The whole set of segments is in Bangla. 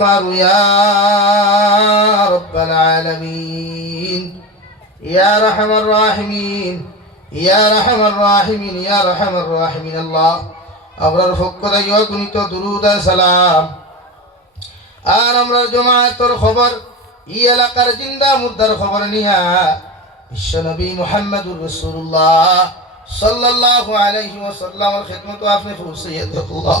يا رب العالمين يا رحم الراحمين يا رحم الراحمين يا رحم الراحمين الله أبرار فكر يوكنيت درود السلام আর আমরা জমায়েতের খবর এই এলাকার জিন্দা মুর্দার খবর নিয়া বিশ্বনবী মুহাম্মদুর রাসূলুল্লাহ সাল্লাল্লাহু আলাইহি ওয়াসাল্লামের খিদমতে আপনি পৌঁছিয়ে দেন আল্লাহ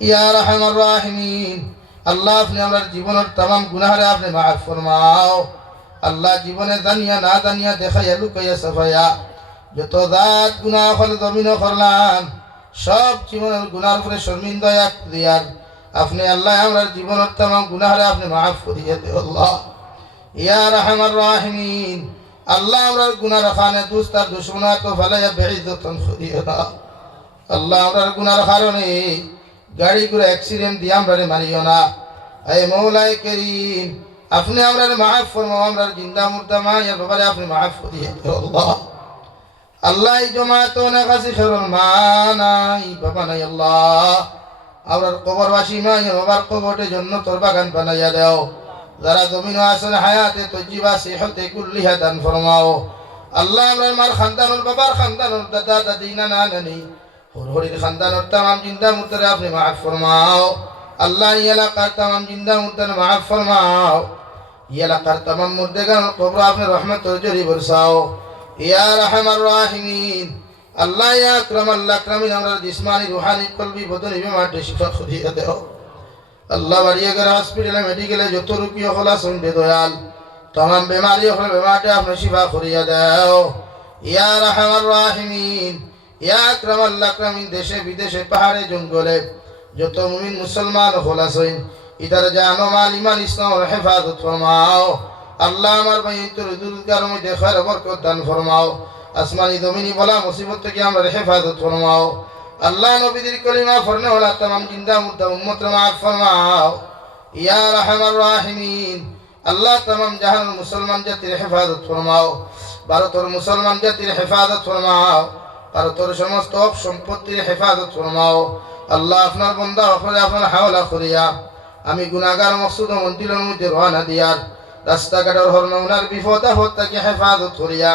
ইয়া রাহমার রাহিমিন আল্লাহ আপনি আমার জীবনের तमाम গুনাহরে আপনি maaf ফরমাও আল্লাহ জীবনে জানিয়া না জানিয়া দেখাইয়া লুকাইয়া সাফায়া যত জাত গুনাহ হল জমিনে করলাম সব জীবনের গুনার উপরে শর্মিন্দা দিয়ার আপনি আল্লাহ আমার জীবনের तमाम গুনাহরে আপনি maaf করিয়ে দেন আল্লাহ ইয়া রাহমার রাহিমিন আল্লাহ আমার গুনার খানে দুস্ত আর দুশমনা তো ফলায়া বেইজ্জতন করিয়ে দাও আল্লাহ আমার গুনার কারণে গাড়ি করে অ্যাক্সিডেন্ট দিয়ে আমরা মারিও না এ মওলাই করিম আপনি আমরা maaf ফরমাও আমরা জিন্দা মুর্দা মা ইয়া বাবারে আপনি maaf করিয়ে দেন আল্লাহ আল্লাহ এই জমাতনে কাছে খেরল মা নাই বাবা নাই আল্লাহ আমার কবরবাসী মা ইয়া বাবার কবরে জান্নাতের বাগান বানাইয়া দাও যারা জমিন আসলে হায়াতে তজিবা সিহতে কুল্লিহা দান ফরমাও আল্লাহ আমার মার খানদানুল বাবার খানদানুল দাদা দাদি নানা নানি হরির খানদানুর तमाम জিন্দা মুর্দারে আপনি maaf ফরমাও আল্লাহ এই এলাকার तमाम জিন্দা মুর্দারে maaf ফরমাও এই এলাকার तमाम মুর্দাগান কবর আপনি রহমতের জরি বরসাও ইয়া রাহমার রাহিমিন আল্লাহ ইয়া আকরামাল আকরামিন আমরা জিসমানি রূহানি কলবি বদনি বিমাতে শিফা খুদিয়ে দাও আল্লাহ বাড়িয়ে গেলে হসপিটালে মেডিকেলে যত রোগী হল আসুন দয়াল तमाम बीमारी হল বিমাতে আপনি শিফা করিয়া দাও ইয়া রাহমার রাহিমিন ইয়া আকরামাল আকরামিন দেশে বিদেশে পাহাড়ে জঙ্গলে যত মুমিন মুসলমান হল আসুন ইদার জানো মাল ইমান ইসলামের হেফাজত ফরমাও আল্লাহ আমার বাইতুর দুরগার মধ্যে খৈর বরকত দান ফরমাও আসমানি জমিনি বলা মুসিবত থেকে আমরা হেফাজত ফরমাও আল্লাহ নবীদের কলিমা পড়নে ওলা तमाम জিন্দা মুর্দা উম্মত maaf ফরমাও ইয়া রাহমার রাহিমিন আল্লাহ तमाम জাহান মুসলমান জাতির হেফাজত ফরমাও ভারতের মুসলমান জাতির হেফাজত ফরমাও ভারতের সমস্ত সম্পত্তির হেফাজত ফরমাও আল্লাহ আপনার বান্দা হলে আপনার হাওলা করিয়া আমি গুনাহগার মকসুদ মন্দিরের মধ্যে রওনা দিয়ার রাস্তাঘাটের হরমাউনার বিপদ আপদ থেকে হেফাজত করিয়া